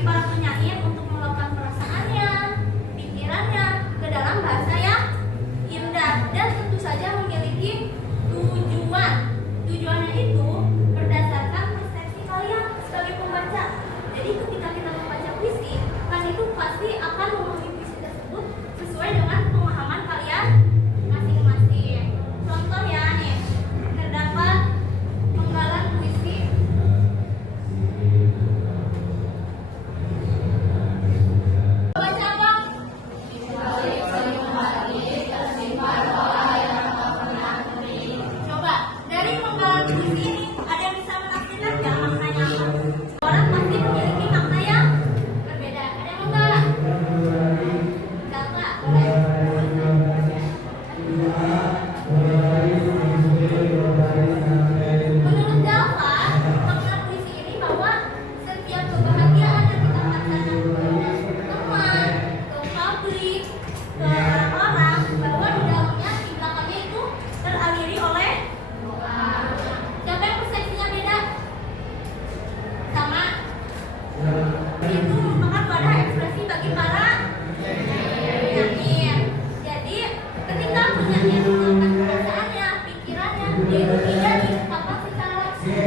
bagi para penyair untuk meluapkan perasaannya, pikirannya ke dalam bahasa yang indah dan tentu saja memiliki tujuan. Tujuannya itu berdasarkan persepsi kalian sebagai pembaca. Jadi ketika kita membaca puisi, kan itu pasti akan memahami puisi tersebut sesuai dengan pemahaman kalian masing-masing. Contoh ya nih, terdapat penggalan puisi baca apa? Coba dari penggalan puisi ini ada yang bisa menafsirkan nggak maknanya apa? Orang pasti memiliki makna yang berbeda. Ada yang enggak? Enggak, boleh. Menurut Java, makna puisi ini bahwa setiap kebahagiaan yang kita rasakan ke teman, ke publik, ke orang-orang, bahwa di dalamnya, di belakangnya itu terakhiri oleh siapa yang persepsinya beda? Sama. Itu merupakan wadah ekspresi bagi para penyair. Jadi ketika penyair mengungkapkan perasaannya, pikirannya, dia itu tidak diungkapkan secara langsung,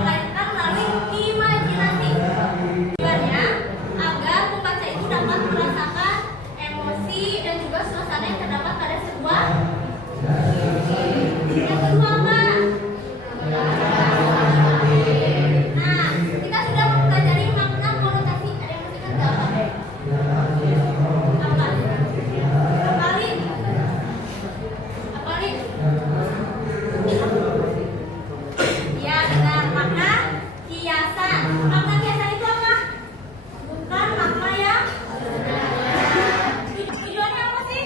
melainkan melalui imajinasi. Tujuannya agar pembaca itu dapat merasakan emosi dan juga suasana yang terdapat pada sebuah. Yang kedua apa? Nah, kita sudah mempelajari makna konotasi. Ada yang masih ingat nggak apa? Apa? Apalin? Apalin? Ya benar, makna kiasan. Makna kiasan itu apa? Bukan makna yang tujuannya apa sih?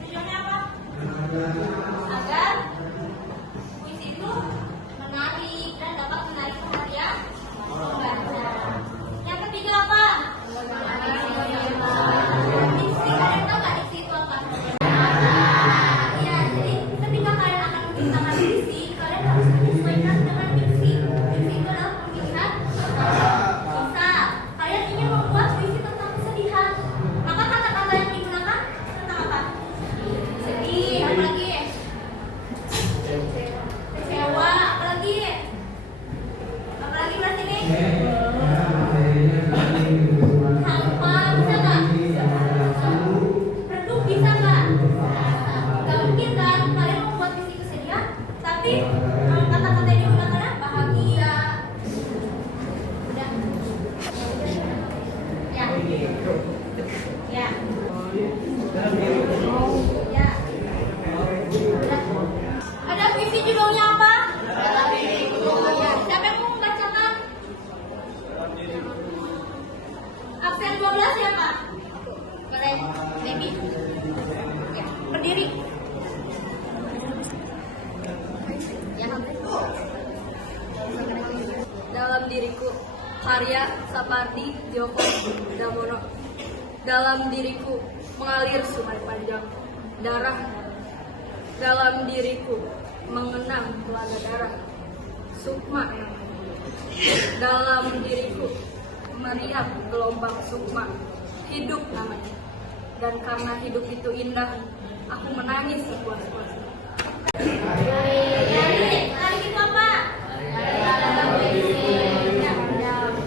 Tujuannya apa? Agar puisi itu menarik dan dapat menarik perhatian pembaca. Yang ketiga apa? Diksi. Ada yang tahu nggak diksi itu apa? Iya, jadi ketika kalian akan menciptakan diksi, kalian harus menyesuaikan dengan diksi. Diksi itu adalah pemilihan kata. Misal, kalian ingin membuat puisi tentang kesedihan, maka kata-kata yang digunakan tentang apa? Sedih, apalagi? Kecewa, apalagi? Apalagi Mas ini? Hampa, bisa nggak? Redup, bisa nggak? Nggak mungkin kan kalian membuat puisi kesedihan, tapi kata-kata yang digunakannya bahagia. Udah? Ya. Ya. Ya. Ada puisi judulnya apa? Ya, siapa yang mau membacakan? Absen 12 siapa? Boleh, Debbie. Ya, berdiri. Ya. Dalam diriku, karya Sapardi Djoko Damono. Dalam diriku mengalir sungai panjang darah. Dalam diriku mengenang telaga darah sukma namanya. Dalam diriku meriap gelombang sukma hidup namanya. Dan karena hidup itu indah, aku menangis sepuas-puasnya. Larik itu apa?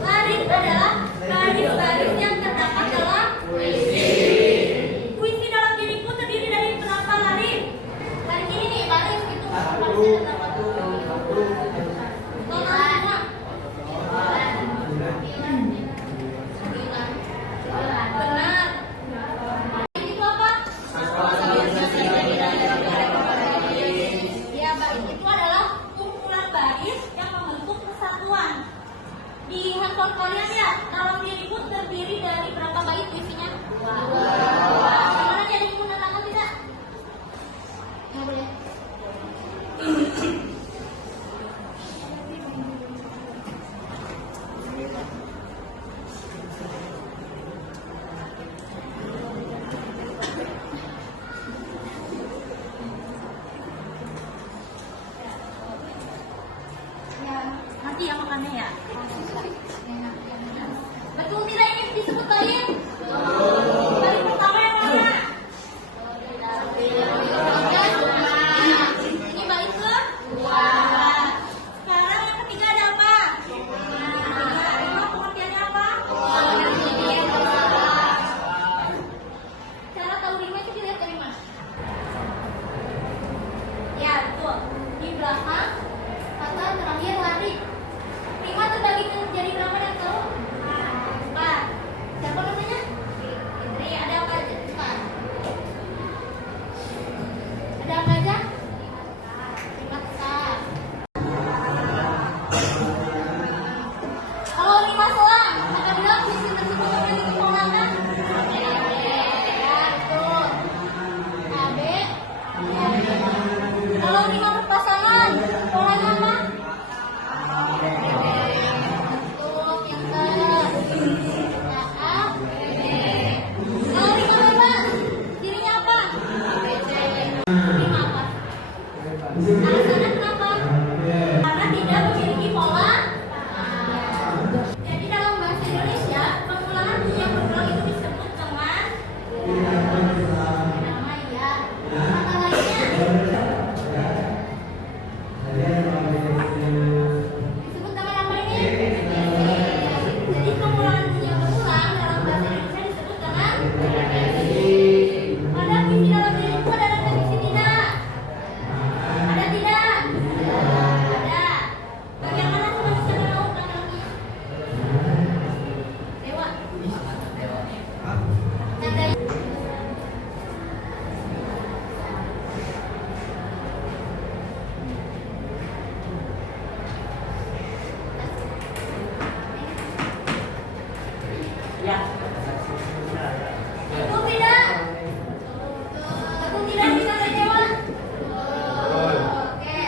Larik adalah baris-baris yang terdapat dalam puisi. Puisi dalam diriku terdiri dari berapa larik? Larik ini nih, baris itu barisnya terdapat. Total semua. 9. Benar. Itu apa? Ya, baris itu adalah kumpulan baris yang membentuk kesatuan. Di handphone kalian ya, dalam diriku terdiri dari berapa bait puisinya? 2. Gimana jadi menggunakan tidak? Ya boleh. Ya, nanti ya makannya ya. disebut bayin? Bayin pertama yang mana? Ini bayin kedua. Sekarang yang ketiga ada apa? Rima, pengertiannya apa? Cara tahu rima itu dilihat dari mana? Ya, betul. Di belakang kata terakhir lari. Rima terbagi menjadi berapa yang tahu? Empat. Siapa namanya? Fitri. Ada apa aja? Empat. Ada apa aja? Lima besar. Kalau lima selang, Anda bilang sisi tersebut memiliki ponakan? Ya, betul. AB. Kalau lima berpasangan, polanya apa? Betul, pintar. A. Kalau lima bebas, cirinya apa? Lima apa? Alasannya kenapa? Karena tidak memiliki pola. Jadi dalam bahasa Indonesia, pengulangan bunyi yang berulang itu disebut dengan nama ya. Kata lainnya disebut dengan apa ini? Jadi pengulangan bunyi yang berulang dalam bahasa Indonesia disebut dengan ada visi dalam diriku, ada visi tidak? Ada tidak? Ada. Bagian mana coba bisa tahu laki-lakinya? Dewa. Tanda. Betul tidak? Betul tidak bisa terjawab? Oke.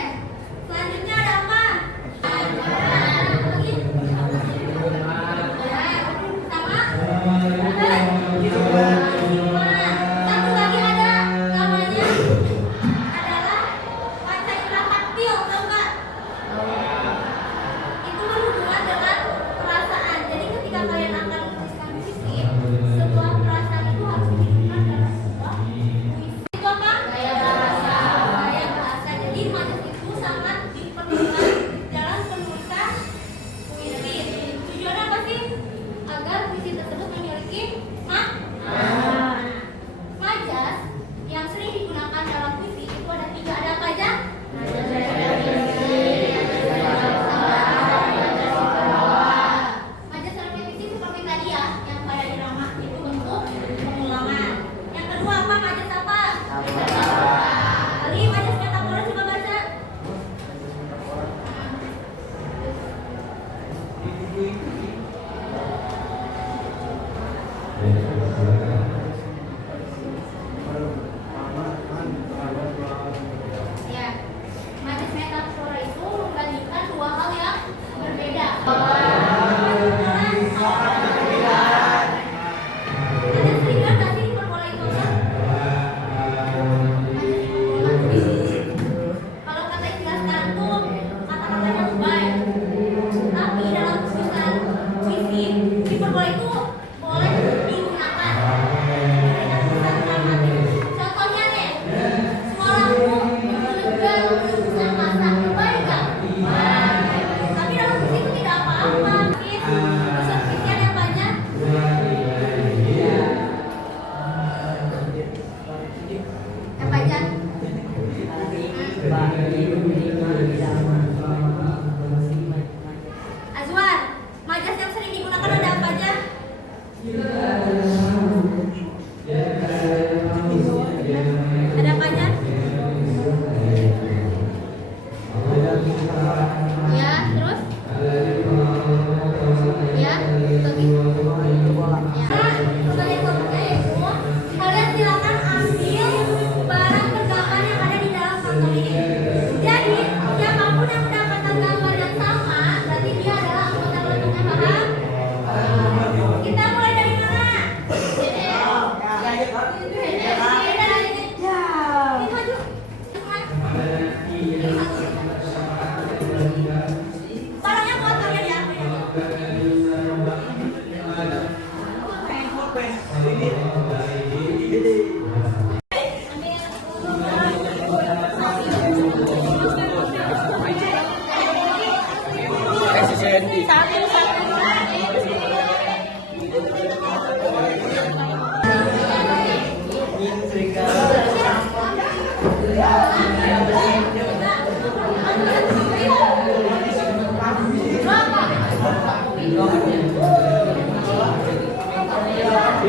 Selanjutnya ada apa? Lagi? Sama? Satu lagi ada namanya adalah pancasila taktil, tahu nggak? Itu berhubungan dengan perasaan. Jadi ketika kalian akan menuliskan puisi,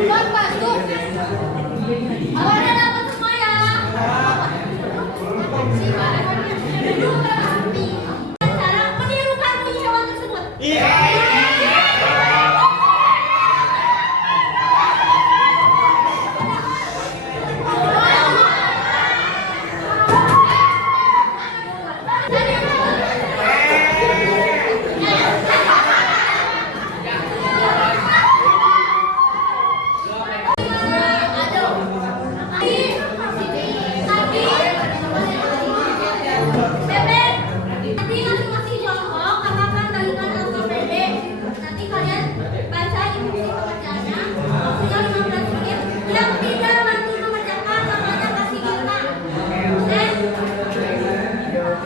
Buat masuk. Awalnya dapat semua ya. Cara menirukan bunyi hewan tersebut.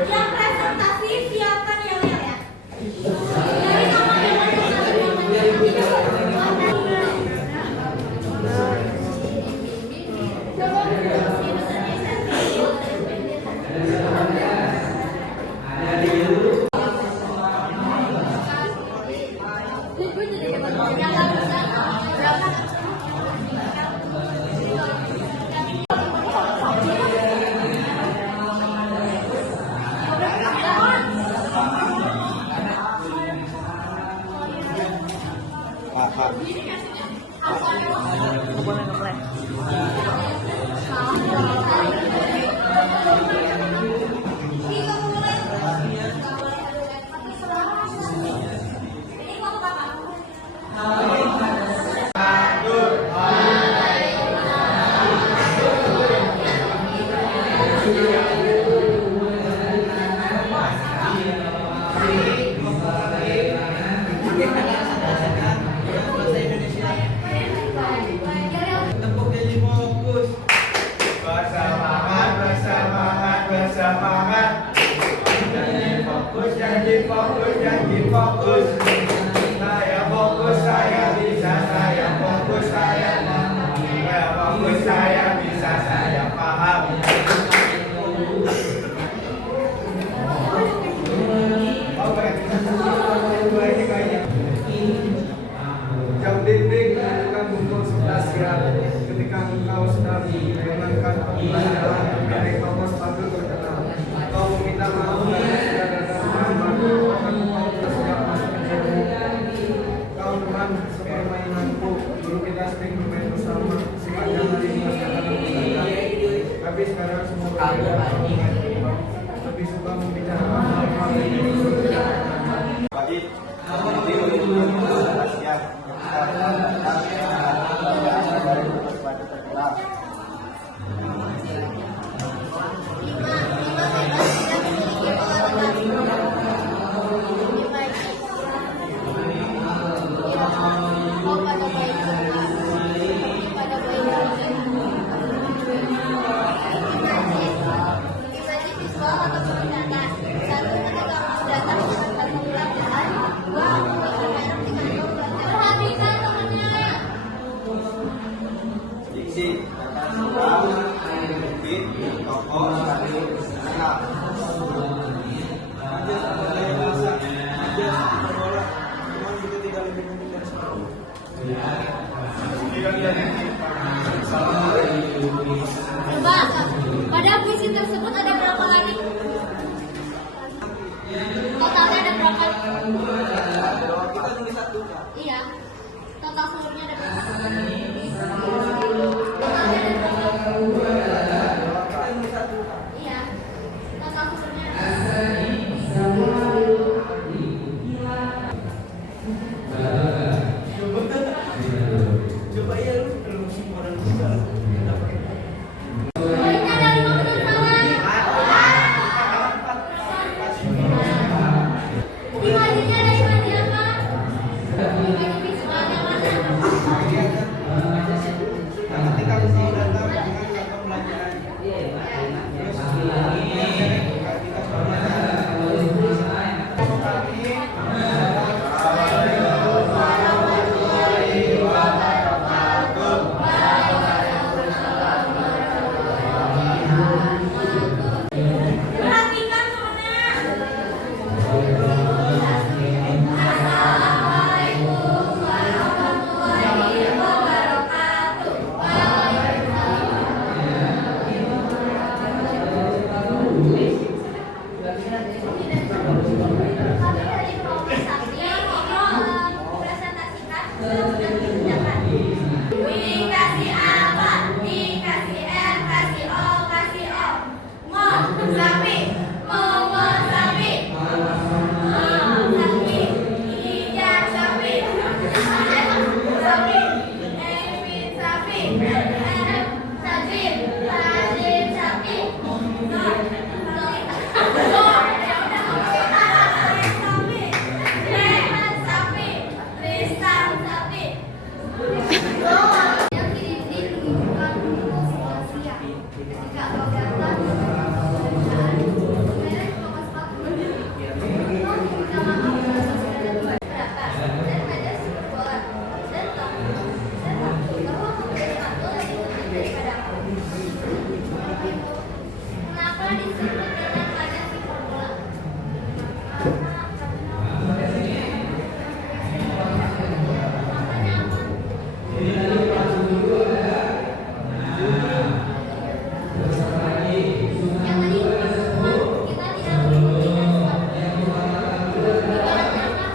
Yang presentasi siapkan yel-yel ya. Dari nama Fokus, saya fokus, saya bisa, saya fokus, saya fokus, saya bisa, saya paham. Jam dinding menunjukkan pukul 11 siang. Ketika engkau sedang menjalankan pembelajaran dari kelompok sepatu terkenal, kau meminta maaf karena sudah datang kau teman sepermainanku. Dulu kita sering bermain bersama, sepanjang hari merasakan bersama. Tapi sekarang semua berbeda. Lebih suka membicarakan hal-hal yang Pagi, ini menunjukkan siap. Diksi, tokoh, anak. Coba, pada puisi tersebut ada berapa lari? Totalnya ada berapa? Iya. Total seluruhnya ada berapa? Totalnya ada berapa? Iya. Total seluruhnya Coba ya lu belum semua orang bisa. poinnya ada 5 betul salah. Imajinya ada imaji apa? Imaji visual yang mana? sudah dikerjakan. Dikasih apa? Dikasih M, kasih O, kasih O. Mo, sapi. Mo, sapi. Sapi. Ija, sapi. Sapi. Evin, sapi. Sajin. Sajin, sapi. Yang dinding menunjukkan situasi ketika kegiatan merek kemas sepatu minta maaf berapa dan ada super bola dan takut bahwa memberi atau lebih penting daripada aku. Kenapa disebut dengan pajak super bola? Makanya apa? Yang tadi pertemuan kita tidak mengikuti dan ibaratnya apa?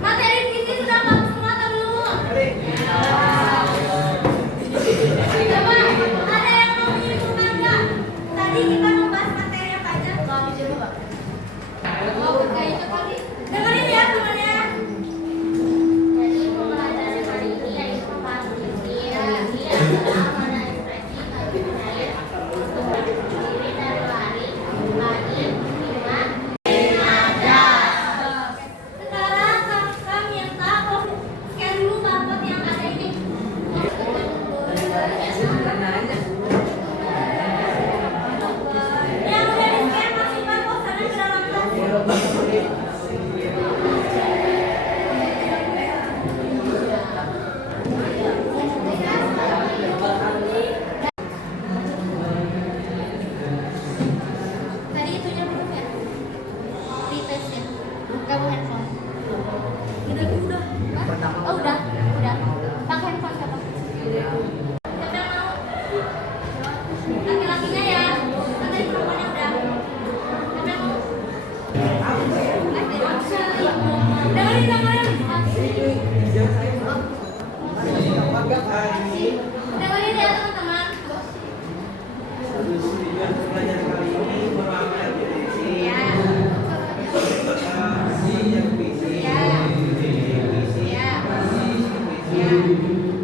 Materi fisik sudah kamu semua atau belum? Coba, ada yang mau menyimpulkan nggak? Tadi kita membahas materi apa aja? Kami coba. Oh, kayaknya kali. Dengerin ya semuanya. Jadi pembelajaran hari ini yaitu membahas diri adalah mana ekspresi bagi saya untuk diri dari lari, iman, sekarang kami minta scan dulu barcode yang ada ini. Yang udah di scan masukkan bosannya ke dalam tas. Tadi itunya belum ya? Retest ya? Kamu handphone? Udah. Hah? Oh udah. Pakai handphone siapa? Siapa yang mau? Laki-lakinya ya. Nanti perempuannya udah. Siapa yang mau? Dengerin. Dengerin ya teman-teman. Ya.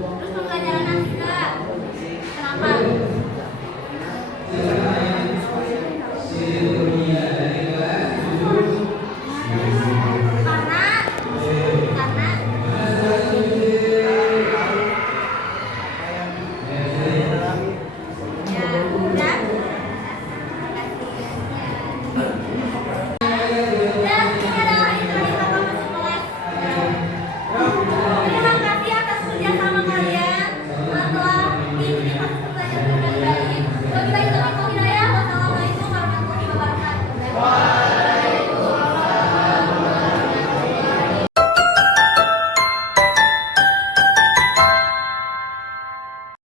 Terus pembelajaran asika. Kenapa?